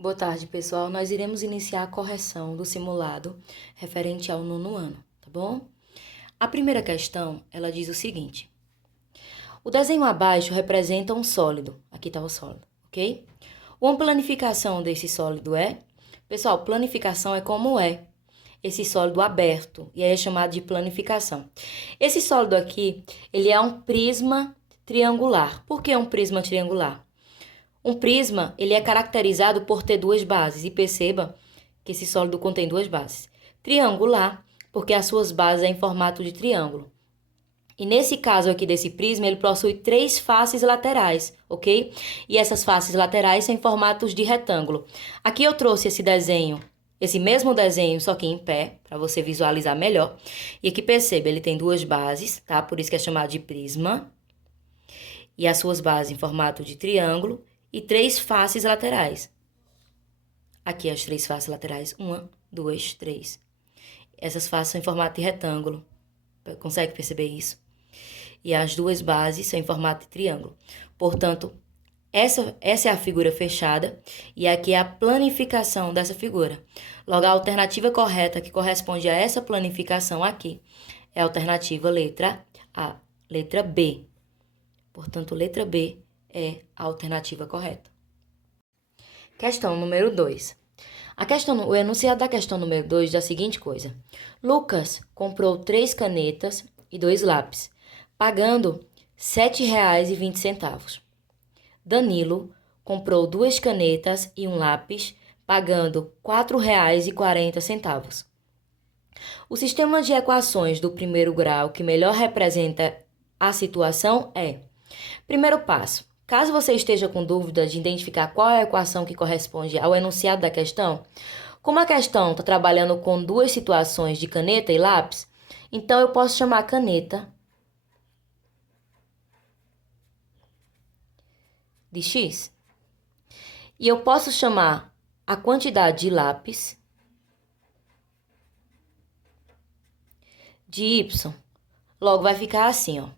Boa tarde, pessoal. Nós iremos iniciar a correção do simulado referente ao nono ano, tá bom? A primeira questão, ela diz o seguinte. O desenho abaixo representa um sólido. Aqui está o sólido, ok? Uma planificação desse sólido é... Pessoal, planificação é como é esse sólido aberto, e aí é chamado de planificação. Esse sólido aqui, ele é um prisma triangular. Por que é um prisma triangular? Um prisma, ele é caracterizado por ter duas bases, e perceba que esse sólido contém duas bases. Triangular, porque as suas bases é em formato de triângulo. E nesse caso aqui desse prisma, ele possui três faces laterais, ok? E essas faces laterais são em formatos de retângulo. Aqui eu trouxe esse desenho, esse mesmo desenho, só que em pé, para você visualizar melhor. E aqui perceba, ele tem duas bases, tá? Por isso que é chamado de prisma. E as suas bases em formato de triângulo. E três faces laterais. Aqui as três faces laterais. 1, 2, 3. Essas faces são em formato de retângulo. Consegue perceber isso? E as duas bases são em formato de triângulo. Portanto, essa é a figura fechada. E aqui é a planificação dessa figura. Logo, a alternativa correta que corresponde a essa planificação aqui é a alternativa letra A. Letra B. Portanto, letra B é a alternativa correta. Questão número 2. O enunciado da questão número 2 diz a seguinte coisa. Lucas comprou 3 canetas e 2 lápis, pagando R$ 7,20. Danilo comprou 2 canetas e 1 lápis, pagando R$ 4,40. O sistema de equações do primeiro grau que melhor representa a situação é... Primeiro passo. Caso você esteja com dúvida de identificar qual é a equação que corresponde ao enunciado da questão, como a questão está trabalhando com duas situações de caneta e lápis, então eu posso chamar a caneta de X. E eu posso chamar a quantidade de lápis de Y. Logo, vai ficar assim, ó.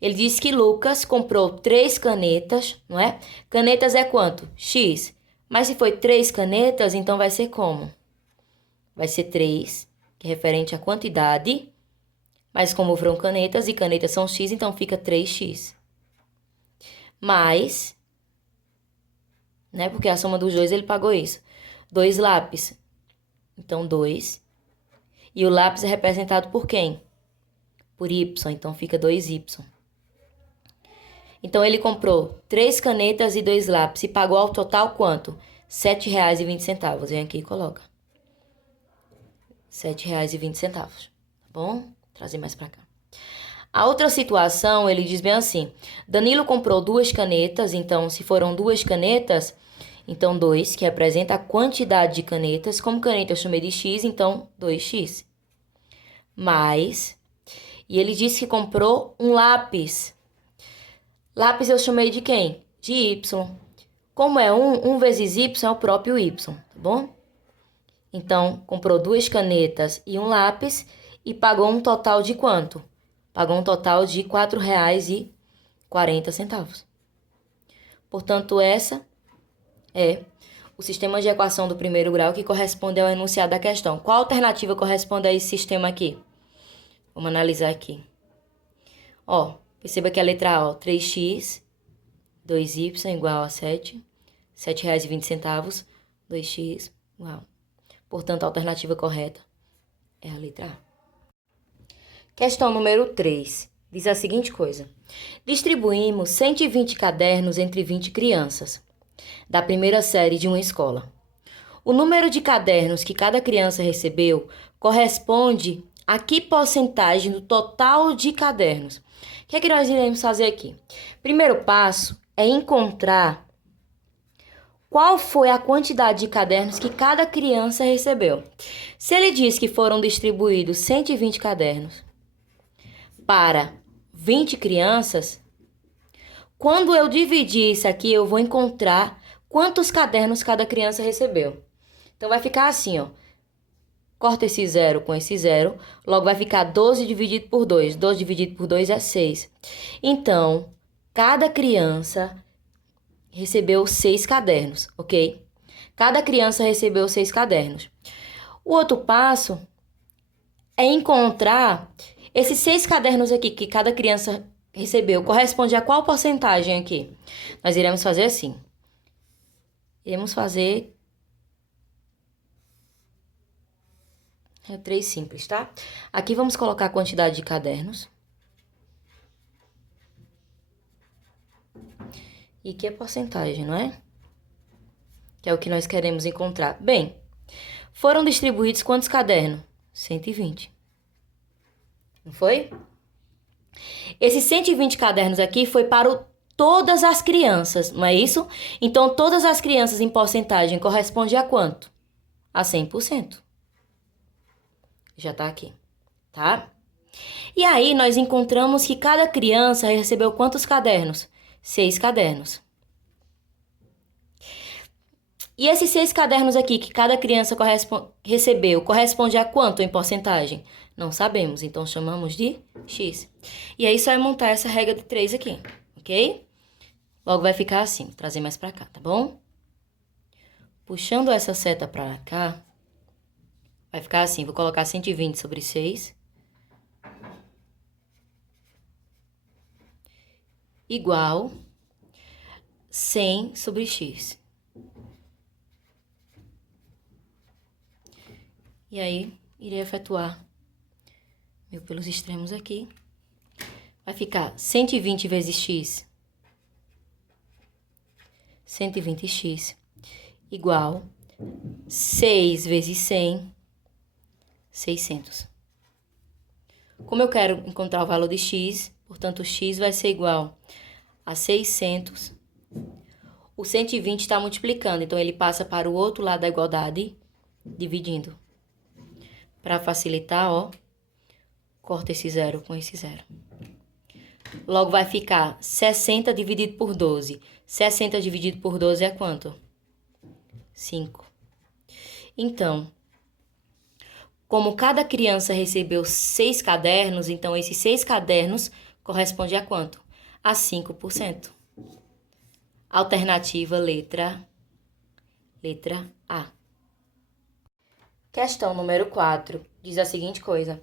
Ele disse que Lucas comprou 3 canetas, não é? Canetas é quanto? X. Mas se foi 3 canetas, então vai ser como? Vai ser 3, que é referente à quantidade. Mas como foram canetas e canetas são X, então fica 3x. Mais, né? Porque a soma dos dois ele pagou isso. 2 lápis. Então 2. E o lápis é representado por quem? Por Y, então fica 2y. Então, ele comprou 3 canetas e 2 lápis e pagou ao total quanto? R$ 7,20. Vem aqui e coloca. R$ 7,20, tá bom? Vou trazer mais pra cá. A outra situação, ele diz bem assim. Danilo comprou 2 canetas, então, se foram 2 canetas, então 2, que representa a quantidade de canetas. Como caneta eu chamei de X, então 2x. Mais... E ele disse que comprou um lápis. Lápis eu chamei de quem? De Y. Como é 1 vezes Y é o próprio Y, tá bom? Então, comprou 2 canetas e 1 lápis e pagou um total de quanto? Pagou um total de R$ 4,40. Portanto, essa é o sistema de equação do primeiro grau que corresponde ao enunciado da questão. Qual alternativa corresponde a esse sistema aqui? Vamos analisar aqui. Ó, perceba que a letra A, ó, 3x, 2y igual a 7, R$ 7,20, 2x igual. Portanto, a alternativa correta é a letra A. Questão número 3. Diz a seguinte coisa. Distribuímos 120 cadernos entre 20 crianças da primeira série de uma escola. O número de cadernos que cada criança recebeu corresponde a que porcentagem do total de cadernos? O que é que nós iremos fazer aqui? Primeiro passo é encontrar qual foi a quantidade de cadernos que cada criança recebeu. Se ele diz que foram distribuídos 120 cadernos para 20 crianças, quando eu dividir isso aqui, eu vou encontrar quantos cadernos cada criança recebeu. Então, vai ficar assim, ó. Corta esse 0 com esse 0, logo vai ficar 12 dividido por 2. 12 dividido por 2 é 6. Então, cada criança recebeu 6 cadernos, ok? Cada criança recebeu 6 cadernos. O outro passo é encontrar esses 6 cadernos aqui que cada criança recebeu. Corresponde a qual porcentagem aqui? Nós iremos fazer assim. Iremos fazer 3 simples, tá? Aqui vamos colocar a quantidade de cadernos. E que é porcentagem, não é? Que é o que nós queremos encontrar. Bem, foram distribuídos quantos cadernos? 120. Não foi? Esses 120 cadernos aqui foi para todas as crianças, não é isso? Então, todas as crianças em porcentagem corresponde a quanto? A 100%. Já tá aqui, tá? E aí, nós encontramos que cada criança recebeu quantos cadernos? 6 cadernos. E esses 6 cadernos aqui que cada criança recebeu, corresponde a quanto em porcentagem? Não sabemos, então chamamos de X. E aí só é montar essa regra de 3 aqui, ok? Logo vai ficar assim, vou trazer mais pra cá, tá bom? Puxando essa seta pra cá, vai ficar assim, vou colocar 120 sobre 6. Igual 100 sobre X. E aí, irei efetuar pelos extremos aqui. Vai ficar 120 vezes x, 120x, igual 6 vezes 100, 600. Como eu quero encontrar o valor de x, portanto, x vai ser igual a 600. O 120 está multiplicando, então ele passa para o outro lado da igualdade, dividindo. Para facilitar, ó, corta esse zero com esse zero. Logo vai ficar 60 dividido por 12. 60 dividido por 12 é quanto? 5. Então, como cada criança recebeu 6 cadernos, então esses 6 cadernos correspondem a quanto? A 5%. Alternativa letra A. Questão número 4, diz a seguinte coisa.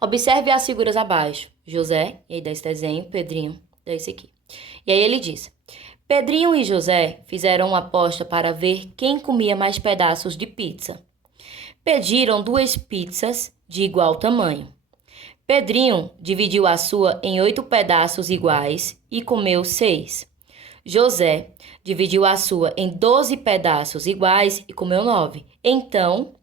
Observe as figuras abaixo. José, e aí dá esse desenho, Pedrinho, dá esse aqui. E aí ele diz, Pedrinho e José fizeram uma aposta para ver quem comia mais pedaços de pizza. Pediram 2 pizzas de igual tamanho. Pedrinho dividiu a sua em 8 pedaços iguais e comeu 6. José dividiu a sua em 12 pedaços iguais e comeu 9. Então,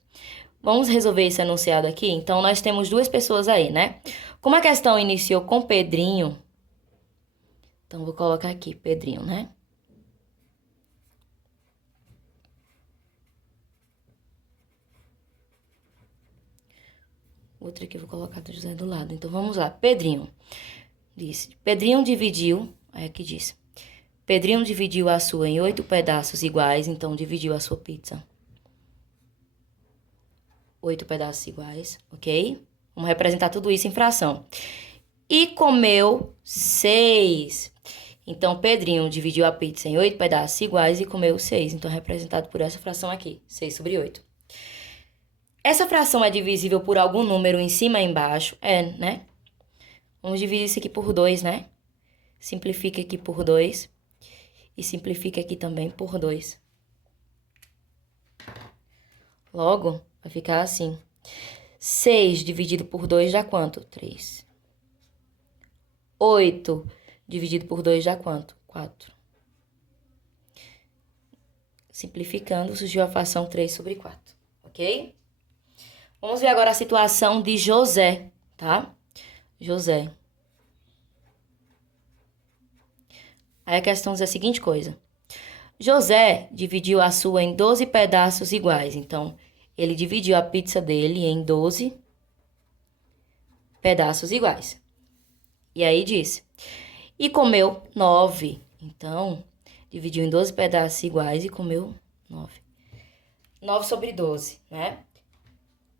vamos resolver esse enunciado aqui? Então, nós temos 2 pessoas aí, né? Como a questão iniciou com Pedrinho, então vou colocar aqui Pedrinho, né? Outra aqui eu vou colocar do José do lado. Então, vamos lá. Pedrinho disse. Pedrinho dividiu, aí aqui diz. Pedrinho dividiu a sua em 8 pedaços iguais, então dividiu a sua pizza. 8 pedaços iguais, ok? Vamos representar tudo isso em fração. E comeu 6. Então, Pedrinho dividiu a pizza em 8 pedaços iguais e comeu 6. Então, é representado por essa fração aqui, 6 sobre 8. Essa fração é divisível por algum número em cima e embaixo? É, né? Vamos dividir isso aqui por 2, né? Simplifica aqui por 2. E simplifica aqui também por 2. Logo, vai ficar assim. 6 dividido por 2 dá quanto? 3. 8 dividido por 2 dá quanto? 4. Simplificando, surgiu a fração 3 sobre 4. Ok? Vamos ver agora a situação de José, tá? José. Aí a questão diz a seguinte coisa. José dividiu a sua em 12 pedaços iguais. Então, ele dividiu a pizza dele em 12 pedaços iguais. E aí diz, e comeu 9. Então, dividiu em 12 pedaços iguais e comeu 9. 9 sobre 12, né?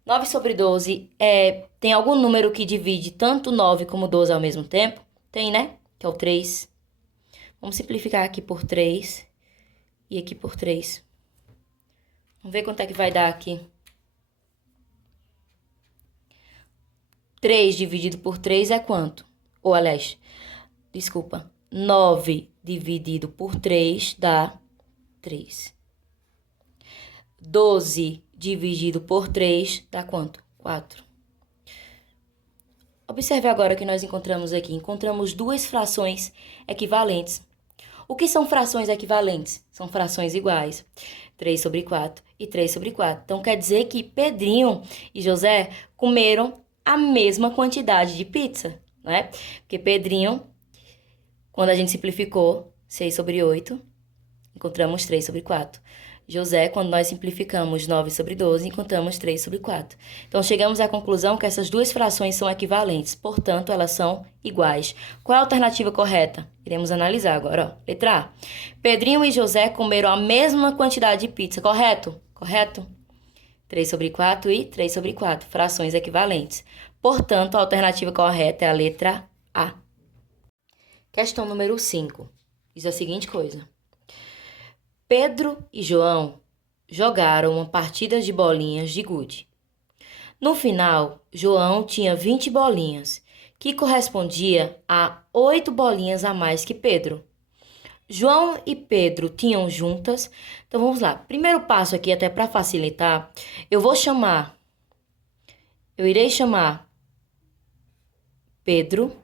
9 sobre 12 tem algum número que divide tanto 9 como 12 ao mesmo tempo? Tem, né? Que é o 3. Vamos simplificar aqui por 3 e aqui por 3. Vamos ver quanto é que vai dar aqui. 3 dividido por 3 é quanto? Ou, aliás, desculpa. 9 dividido por 3 dá 3. 12 dividido por 3 dá quanto? 4. Observe agora o que nós encontramos aqui. Encontramos duas frações equivalentes. O que são frações equivalentes? São frações iguais. 3 sobre 4 e 3 sobre 4. Então, quer dizer que Pedrinho e José comeram a mesma quantidade de pizza, né? Porque Pedrinho, quando a gente simplificou 6 sobre 8, encontramos 3 sobre 4. José, quando nós simplificamos 9 sobre 12, encontramos 3 sobre 4. Então, chegamos à conclusão que essas duas frações são equivalentes, portanto, elas são iguais. Qual é a alternativa correta? Iremos analisar agora, ó. Letra A. Pedrinho e José comeram a mesma quantidade de pizza, correto? Correto? 3 sobre 4 e 3 sobre 4, frações equivalentes. Portanto, a alternativa correta é a letra A. Questão número 5. Diz a seguinte coisa. Pedro e João jogaram uma partida de bolinhas de gude. No final, João tinha 20 bolinhas, que correspondia a 8 bolinhas a mais que Pedro. João e Pedro tinham juntas. Então, vamos lá. Primeiro passo aqui, até para facilitar, eu irei chamar Pedro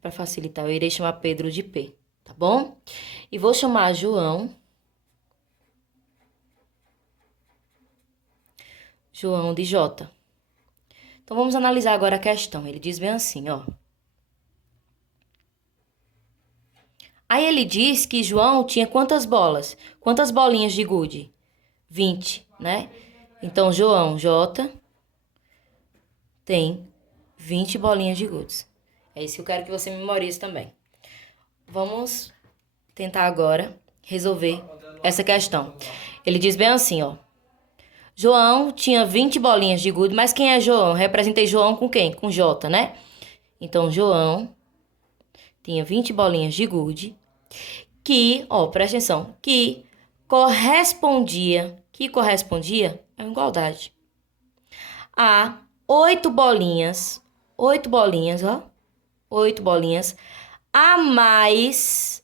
para facilitar, eu irei chamar Pedro de P, tá bom? E vou chamar João de J. Então, vamos analisar agora a questão. Ele diz bem assim, ó. Aí ele diz que João tinha quantas bolas? Quantas bolinhas de gude? 20, né? Então, João, J, tem 20 bolinhas de gude. É isso que eu quero que você memorize também. Vamos tentar agora resolver essa questão. Ele diz bem assim, ó. João tinha 20 bolinhas de gude, mas quem é João? Representei João com quem? Com J, né? Então, João tinha 20 bolinhas de gude que, ó, presta atenção, que correspondia à igualdade a 8 bolinhas, ó, 8 bolinhas a mais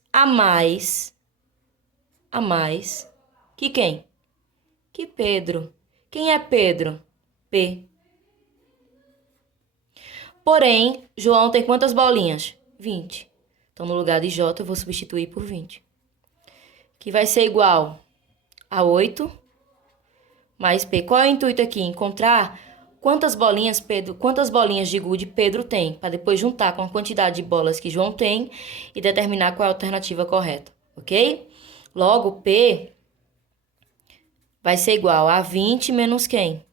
que quem? Que Pedro. Quem é Pedro? P. Porém, João tem quantas bolinhas? 20. Então, no lugar de J, eu vou substituir por 20. Que vai ser igual a 8 mais P. Qual é o intuito aqui? Encontrar quantas bolinhas de gude Pedro tem, para depois juntar com a quantidade de bolas que João tem e determinar qual é a alternativa correta, ok? Logo, P vai ser igual a 20 menos quem?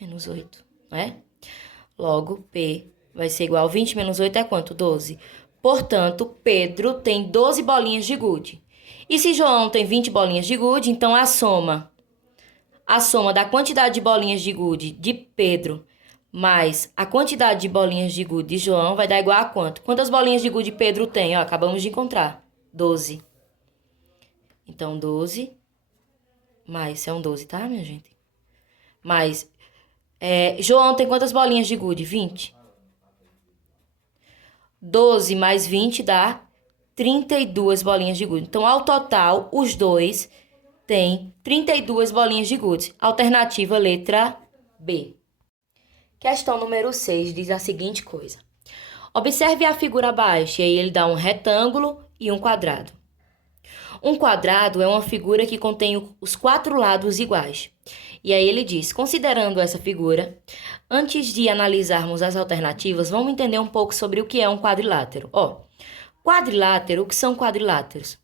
Menos 8, né? Logo, P vai ser igual a 20 menos 8 é quanto? 12. Portanto, Pedro tem 12 bolinhas de gude. E se João tem 20 bolinhas de gude, então a soma da quantidade de bolinhas de gude de Pedro mais a quantidade de bolinhas de gude de João vai dar igual a quanto? Quantas bolinhas de gude Pedro tem? Ó, acabamos de encontrar. 12. Então, 12 mais, é um 12, tá, minha gente? Mais, João tem quantas bolinhas de gude? 20. 12 mais 20 dá 32 bolinhas de gude. Então, ao total, os dois têm 32 bolinhas de gude. Alternativa letra B. Questão número 6 diz a seguinte coisa. Observe a figura abaixo, e aí ele dá um retângulo e um quadrado. Um quadrado é uma figura que contém os 4 lados iguais. E aí ele diz, considerando essa figura, antes de analisarmos as alternativas, vamos entender um pouco sobre o que é um quadrilátero. Ó, quadrilátero, o que são quadriláteros?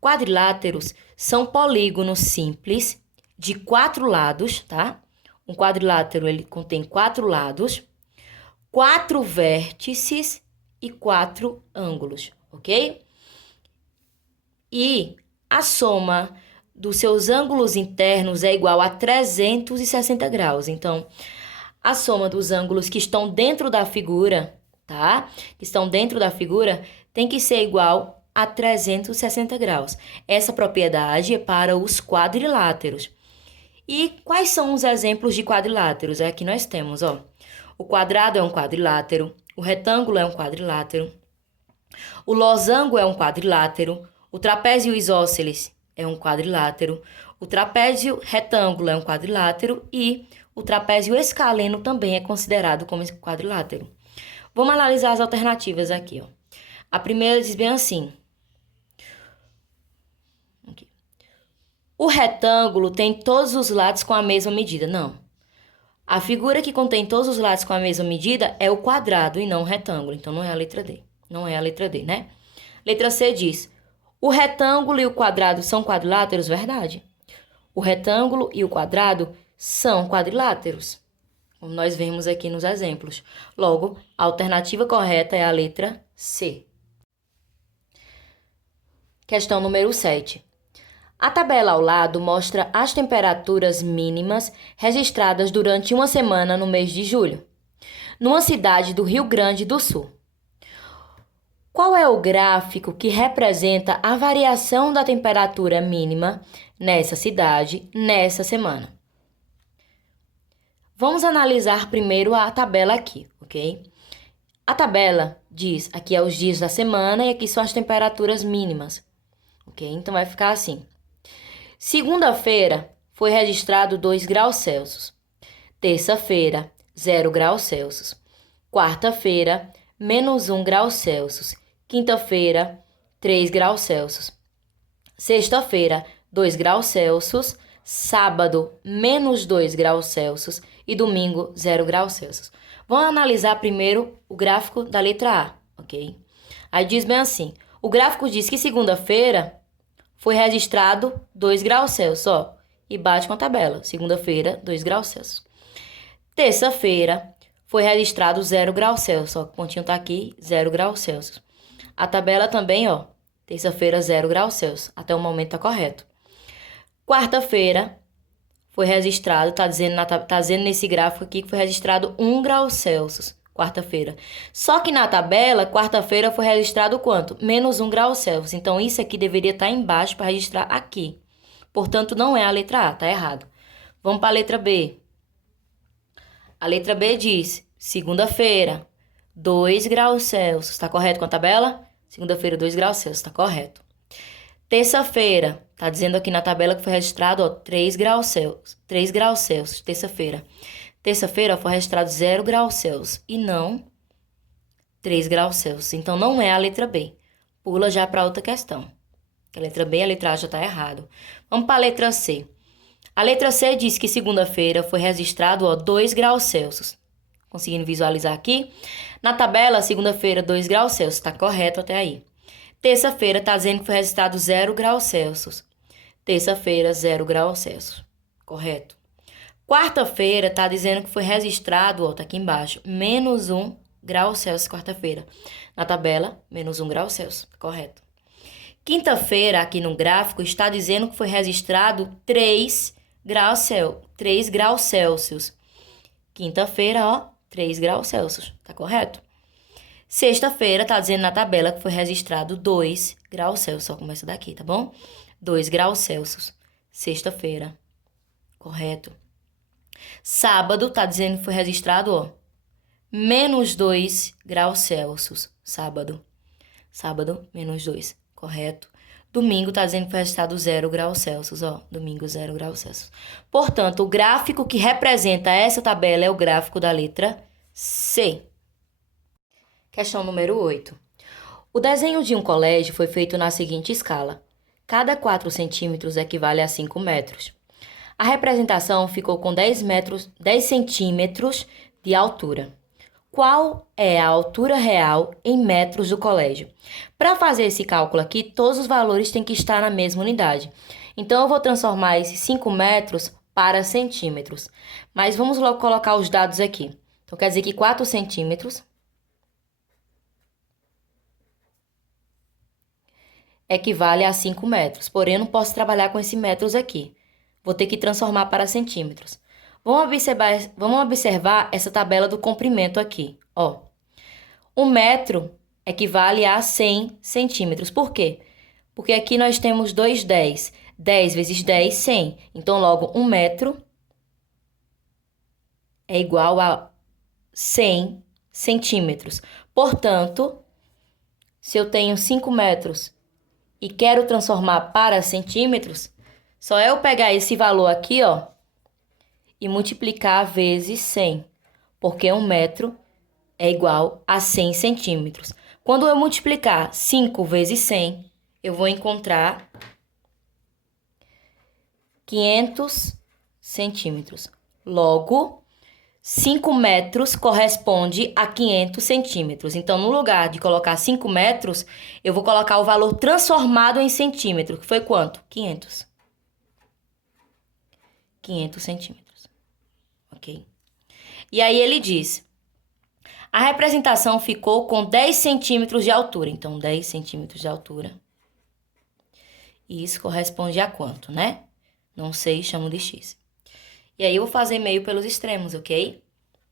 Quadriláteros são polígonos simples de 4 lados, tá? Um quadrilátero, ele contém 4 lados, 4 vértices e 4 ângulos, ok? E a soma dos seus ângulos internos é igual a 360 graus. Então, a soma dos ângulos que estão dentro da figura, tá? Que estão dentro da figura, tem que ser igual a 360 graus. Essa propriedade é para os quadriláteros. E quais são os exemplos de quadriláteros? Aqui nós temos, ó. O quadrado é um quadrilátero, o retângulo é um quadrilátero, o losango é um quadrilátero, o trapézio isósceles é um quadrilátero, o trapézio retângulo é um quadrilátero e o trapézio escaleno também é considerado como quadrilátero. Vamos analisar as alternativas aqui, ó. A primeira diz bem assim. Aqui. O retângulo tem todos os lados com a mesma medida. Não. A figura que contém todos os lados com a mesma medida é o quadrado e não o retângulo. Então, não é a letra D. Não é a letra D, né? Letra C diz, o retângulo e o quadrado são quadriláteros? Verdade. O retângulo e o quadrado são quadriláteros, como nós vemos aqui nos exemplos. Logo, a alternativa correta é a letra C. Questão número 7. A tabela ao lado mostra as temperaturas mínimas registradas durante uma semana no mês de julho, numa cidade do Rio Grande do Sul. Qual é o gráfico que representa a variação da temperatura mínima nessa cidade, nessa semana? Vamos analisar primeiro a tabela aqui, ok? A tabela diz, aqui é os dias da semana e aqui são as temperaturas mínimas, ok? Então, vai ficar assim. Segunda-feira foi registrado 2 graus Celsius. Terça-feira, 0 graus Celsius. Quarta-feira, menos 1 grau Celsius. Quinta-feira, 3 graus Celsius. Sexta-feira, 2 graus Celsius. Sábado, menos 2 graus Celsius. E domingo, 0 graus Celsius. Vamos analisar primeiro o gráfico da letra A, ok? Aí diz bem assim, o gráfico diz que segunda-feira foi registrado 2 graus Celsius, ó, e bate com a tabela. Segunda-feira, 2 graus Celsius. Terça-feira foi registrado 0 graus Celsius, ó, o pontinho tá aqui, 0 graus Celsius. A tabela também, ó, terça-feira, 0 graus Celsius. Até o momento tá correto. Quarta-feira foi registrado, tá dizendo nesse gráfico aqui que foi registrado 1 grau Celsius, quarta-feira. Só que na tabela, quarta-feira foi registrado quanto? Menos 1 grau Celsius. Então, isso aqui deveria estar embaixo para registrar aqui. Portanto, não é a letra A, tá errado. Vamos para a letra B. A letra B diz, segunda-feira, 2 graus Celsius. Tá correto com a tabela? Segunda-feira, 2 graus Celsius, tá correto. Terça-feira, tá dizendo aqui na tabela que foi registrado, ó, 3 graus Celsius. 3 graus Celsius, terça-feira. Terça-feira foi registrado 0 graus Celsius e não 3 graus Celsius. Então, não é a letra B. Pula já para outra questão. A letra B e a letra A já tá errado. Vamos para a letra C. A letra C diz que segunda-feira foi registrado, ó, 2 graus Celsius. Conseguindo visualizar aqui? Na tabela, segunda-feira, 2 graus Celsius. Tá correto até aí. Terça-feira está dizendo que foi registrado 0 graus Celsius. Terça-feira, 0 graus Celsius. Correto. Quarta-feira está dizendo que foi registrado, ó, tá aqui embaixo, menos 1 grau Celsius, quarta-feira. Na tabela, menos 1 grau Celsius. Correto. Quinta-feira, aqui no gráfico, está dizendo que foi registrado 3 graus Celsius. Quinta-feira, ó, 3 graus Celsius. Tá correto? Sexta-feira, está dizendo na tabela que foi registrado 2 graus Celsius. Só começa daqui, tá bom? 2 graus Celsius. Sexta-feira. Correto. Sábado, está dizendo que foi registrado, ó, menos 2 graus Celsius. Sábado. Sábado, menos 2. Correto. Domingo, está dizendo que foi registrado 0 graus Celsius, ó. Domingo, 0 graus Celsius. Portanto, o gráfico que representa essa tabela é o gráfico da letra C. Questão número 8. O desenho de um colégio foi feito na seguinte escala. Cada 4 centímetros equivale a 5 metros. A representação ficou com 10 centímetros de altura. Qual é a altura real em metros do colégio? Para fazer esse cálculo aqui, todos os valores têm que estar na mesma unidade. Então, eu vou transformar esses 5 metros para centímetros. Mas vamos logo colocar os dados aqui. Então, quer dizer que 4 centímetros equivale a 5 metros. Porém, eu não posso trabalhar com esses metros aqui. Vou ter que transformar para centímetros. Vamos observar essa tabela do comprimento aqui. Ó, 1 metro equivale a 100 centímetros. Por quê? Porque aqui nós temos dois 10. 10 vezes 10, 100. Então, logo, 1 metro é igual a 100 centímetros. Portanto, se eu tenho 5 metros e quero transformar para centímetros, só é eu pegar esse valor aqui, ó, e multiplicar vezes 100, porque 1 metro é igual a 100 centímetros. Quando eu multiplicar 5 vezes 100, eu vou encontrar 500 centímetros. Logo, 5 metros corresponde a 500 centímetros. Então, no lugar de colocar 5 metros, eu vou colocar o valor transformado em centímetro, que foi quanto? 500. 500 centímetros. Ok? E aí ele diz, a representação ficou com 10 centímetros de altura. Então, 10 centímetros de altura. E isso corresponde a quanto, né? Não sei, chamo de x. E aí eu vou fazer meio pelos extremos, ok?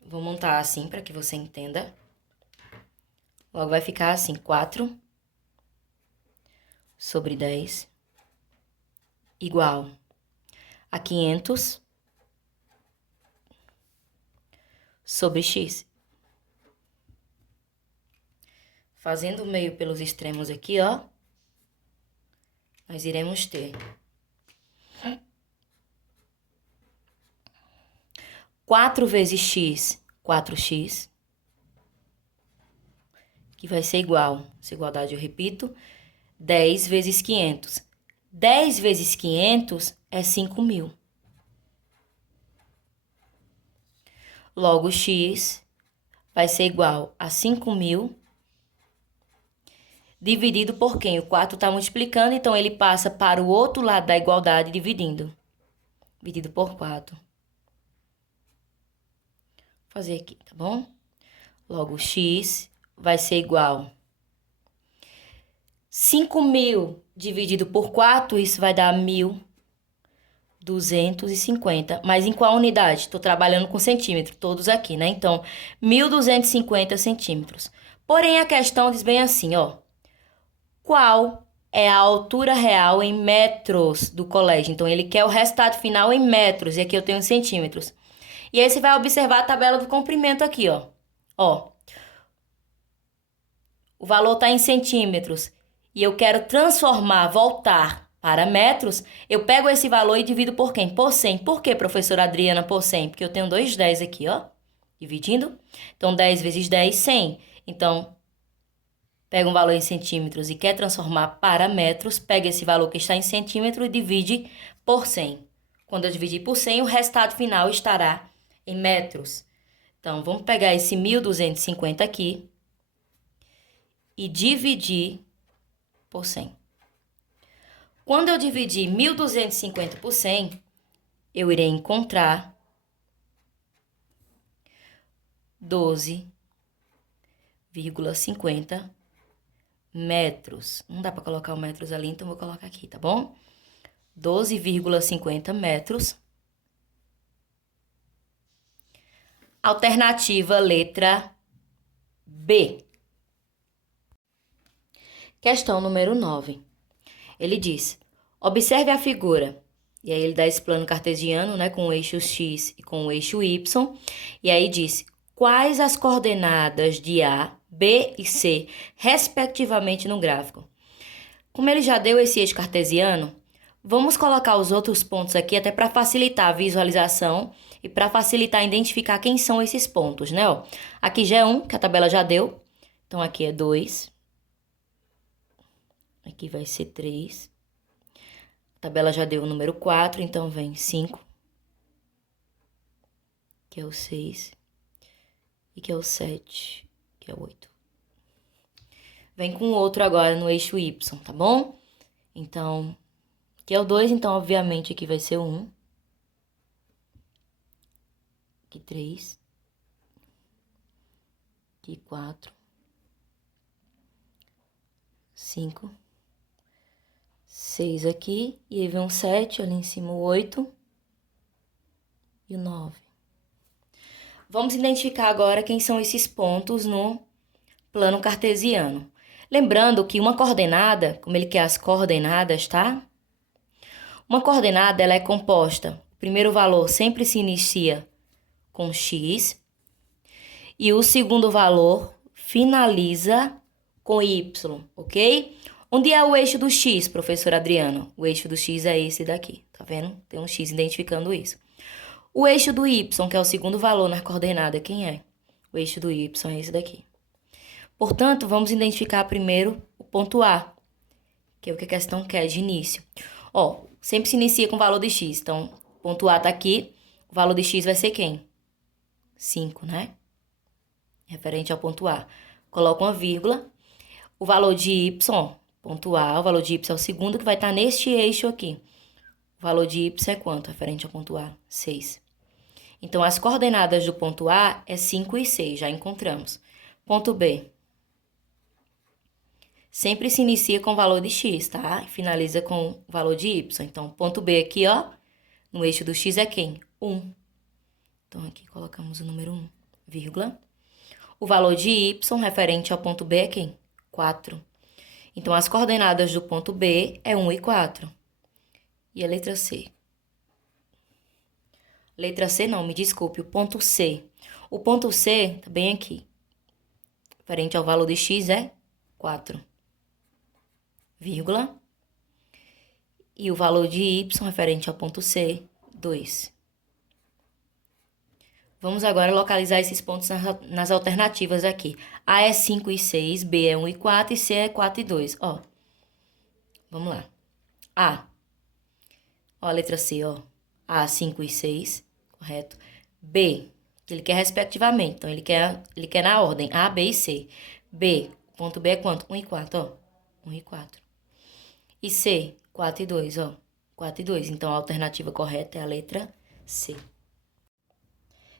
Vou montar assim para que você entenda. Logo vai ficar assim, 4 sobre 10 igual a 500 sobre x. Fazendo meio pelos extremos aqui, ó, nós iremos ter 4 vezes x, 4x, que vai ser igual, essa igualdade eu repito, 10 vezes 500. 10 vezes 500 é 5.000. Logo, x vai ser igual a 5.000 dividido por quem? O 4 está multiplicando, então ele passa para o outro lado da igualdade dividindo. Dividido por 4. Vou fazer aqui, tá bom? Logo, x vai ser igual 5.000 dividido por 4, isso vai dar 1.250. Mas em qual unidade? Estou trabalhando com centímetro, todos aqui, né? Então, 1.250 centímetros. Porém, a questão diz bem assim, ó. Qual é a altura real em metros do colégio? Então, ele quer o resultado final em metros, e aqui eu tenho centímetros. E aí, você vai observar a tabela do comprimento aqui, ó. Ó, o valor está em centímetros, e eu quero transformar, voltar para metros, eu pego esse valor e divido por quem? Por 100. Por que, professora Adriana, por 100? Porque eu tenho dois 10 aqui, ó, dividindo. Então, 10 vezes 10, 100. Então, pega um valor em centímetros e quer transformar para metros, pega esse valor que está em centímetro e divide por 100. Quando eu dividir por 100, o resultado final estará em metros. Então, vamos pegar esse 1.250 aqui e dividir por 100. Quando eu dividir 1.250 por 100, eu irei encontrar 12,50 metros. Não dá para colocar o metros ali, então vou colocar aqui, tá bom? 12,50 metros. Alternativa letra B. Questão número 9. Ele diz, observe a figura. E aí ele dá esse plano cartesiano, né, com o eixo X e com o eixo Y. E aí diz, quais as coordenadas de A, B e C, respectivamente no gráfico? Como ele já deu esse eixo cartesiano, vamos colocar os outros pontos aqui até para facilitar a visualização e para facilitar identificar quem são esses pontos, né? Ó, aqui já é 1, que a tabela já deu. Então, aqui é 2. Aqui vai ser 3. A tabela já deu o número 4, então vem 5. Que é o 6. E que é o 7, que é o 8. Vem com o outro agora no eixo Y, tá bom? Então, aqui é o 2, então, obviamente, aqui vai ser o 1. Aqui 3. Aqui 4. 5. 6 aqui. E aí vem um 7, ali em cima o 8. E o 9. Vamos identificar agora quem são esses pontos no plano cartesiano. Lembrando que uma coordenada, como ele quer as coordenadas, tá? Uma coordenada, ela é composta. O primeiro valor sempre se inicia com x e o segundo valor finaliza com y, ok? Onde é o eixo do x, professor Adriano? O eixo do x é esse daqui, tá vendo? Tem um x identificando isso. O eixo do y, que é o segundo valor na coordenada, quem é? O eixo do y é esse daqui. Portanto, vamos identificar primeiro o ponto A, que é o que a questão quer de início. Ó, sempre se inicia com o valor de x, então, o ponto A tá aqui, o valor de x vai ser quem? 5, né? Referente ao ponto A. Coloca uma vírgula. O valor de y, ponto A, o valor de y é o segundo que vai estar neste eixo aqui. O valor de y é quanto? Referente ao ponto A? 6. Então, as coordenadas do ponto A é 5 e 6, já encontramos. Ponto B. Sempre se inicia com o valor de x, tá? E finaliza com o valor de y. Então, ponto B aqui, ó, no eixo do x é quem? 1. Então, aqui colocamos o número 1, vírgula. O valor de y referente ao ponto B é quem? 4. Então, as coordenadas do ponto B é 1 e 4. E a letra C? Letra C não, me desculpe, o ponto C. O ponto C tá bem aqui. Referente ao valor de x é 4, vírgula. E o valor de y referente ao ponto C, 2. Vamos agora localizar esses pontos nas alternativas aqui. A é 5 e 6, B é 1 e 4 e C é 4 e 2. Ó, vamos lá. A. Ó, a letra C, ó. A, 5 e 6, correto. B, ele quer respectivamente. Então, ele quer na ordem A, B e C. B, ponto B é quanto? 1 e 4, ó. 1 e 4. E C, 4 e 2, ó. 4 e 2. Então, a alternativa correta é a letra C.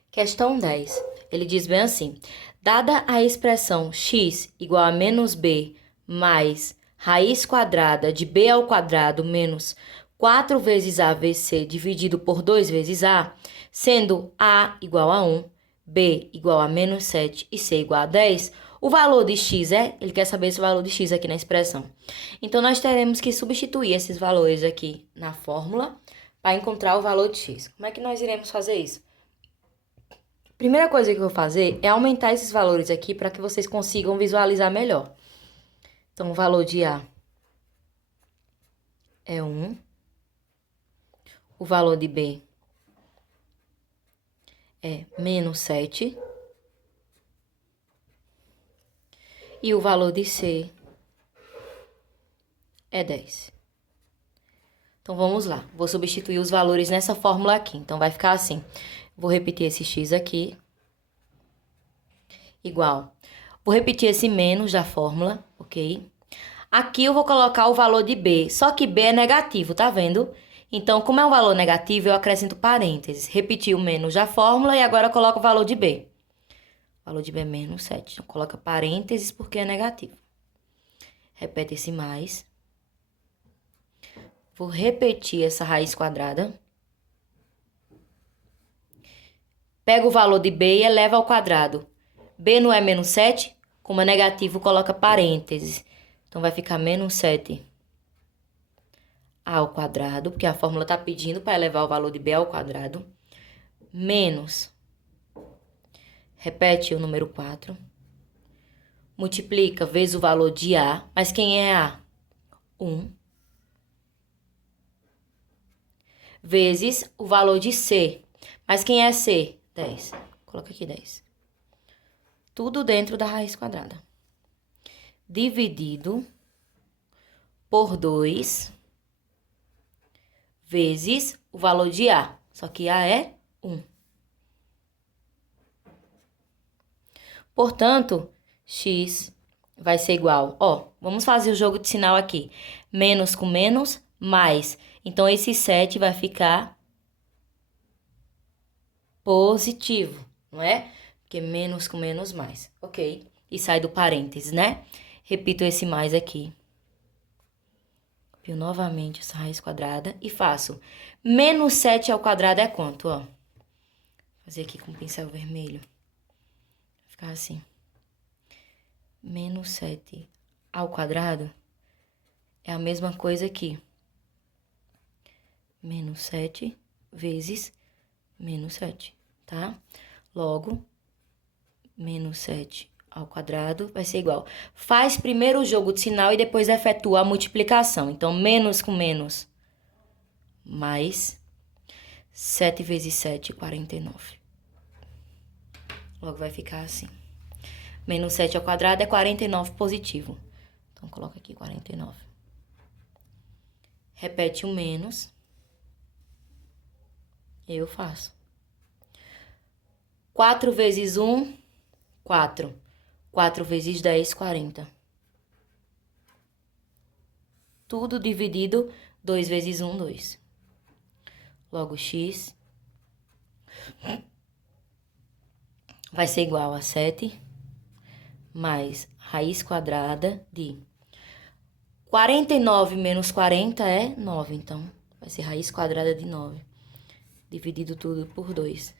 Questão 10. Ele diz bem assim. Dada a expressão x igual a menos b mais raiz quadrada de b ao quadrado menos 4 vezes a vezes c dividido por 2 vezes a, sendo a igual a 1, b igual a menos 7 e c igual a 10, o valor de x é... Ele quer saber esse valor de x aqui na expressão. Então, nós teremos que substituir esses valores aqui na fórmula para encontrar o valor de x. Como é que nós iremos fazer isso? Primeira coisa que eu vou fazer é aumentar esses valores aqui para que vocês consigam visualizar melhor. Então, o valor de A é 1. O valor de B é menos 7. E o valor de C é 10. Então, vamos lá. Vou substituir os valores nessa fórmula aqui. Então, vai ficar assim. Vou repetir esse x aqui. Igual. Vou repetir esse menos da fórmula, ok? Aqui eu vou colocar o valor de B. Só que B é negativo, tá vendo? Então, como é um valor negativo, eu acrescento parênteses. Repeti o menos da fórmula e agora eu coloco o valor de B. O valor de B é menos 7. Então, coloca parênteses porque é negativo. Repete esse mais. Vou repetir essa raiz quadrada. Pega o valor de B e eleva ao quadrado. B não é menos 7? Como é negativo, coloca parênteses. Então, vai ficar menos 7 ao quadrado, porque a fórmula está pedindo para elevar o valor de B ao quadrado. Menos. Repete o número 4. Multiplica vezes o valor de A. Mas quem é A? 1. Vezes o valor de C. Mas quem é C? 10. Coloca aqui 10. Tudo dentro da raiz quadrada. Dividido por 2 vezes o valor de A. Só que A é 1. Portanto, x vai ser igual. Ó, vamos fazer o jogo de sinal aqui. Menos com menos, mais. Então, esse 7 vai ficar positivo, não é? Porque menos com menos, mais. Ok? E sai do parênteses, né? Repito esse mais aqui. Copio novamente essa raiz quadrada e faço. Menos 7 ao quadrado é quanto, ó? Vou fazer aqui com o pincel vermelho. Vai ficar assim. menos 7 ao quadrado é a mesma coisa que menos 7 vezes menos 7, tá? Logo, menos 7 ao quadrado vai ser igual. Faz primeiro o jogo de sinal e depois efetua a multiplicação. Então, menos com menos, mais 7 vezes 7, 49. Logo, vai ficar assim. Menos 7 ao quadrado é 49 positivo. Então, coloca aqui 49. Repete o menos. Eu faço. 4 vezes 1, 4. 4 vezes 10, 40. Tudo dividido, 2 vezes 1, 2. Logo, x vai ser igual a 7 mais raiz quadrada de 49 menos 40 é 9. Então, vai ser raiz quadrada de 9. Dividido tudo por 2.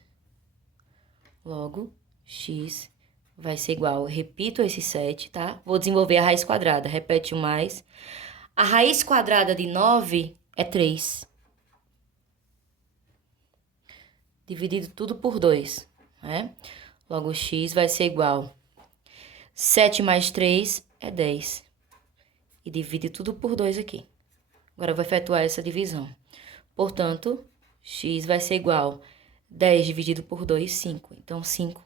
Logo, x vai ser igual, repito esse 7, tá? Vou desenvolver a raiz quadrada, repete o mais. A raiz quadrada de 9 é 3. Dividido tudo por 2, né? Logo, x vai ser igual, 7 mais 3 é 10. E divide tudo por 2 aqui. Agora, eu vou efetuar essa divisão. Portanto, x vai ser igual, 10 dividido por 2, 5. Então, 5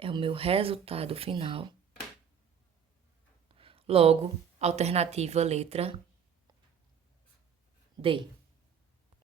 é o meu resultado final. Logo, alternativa letra D.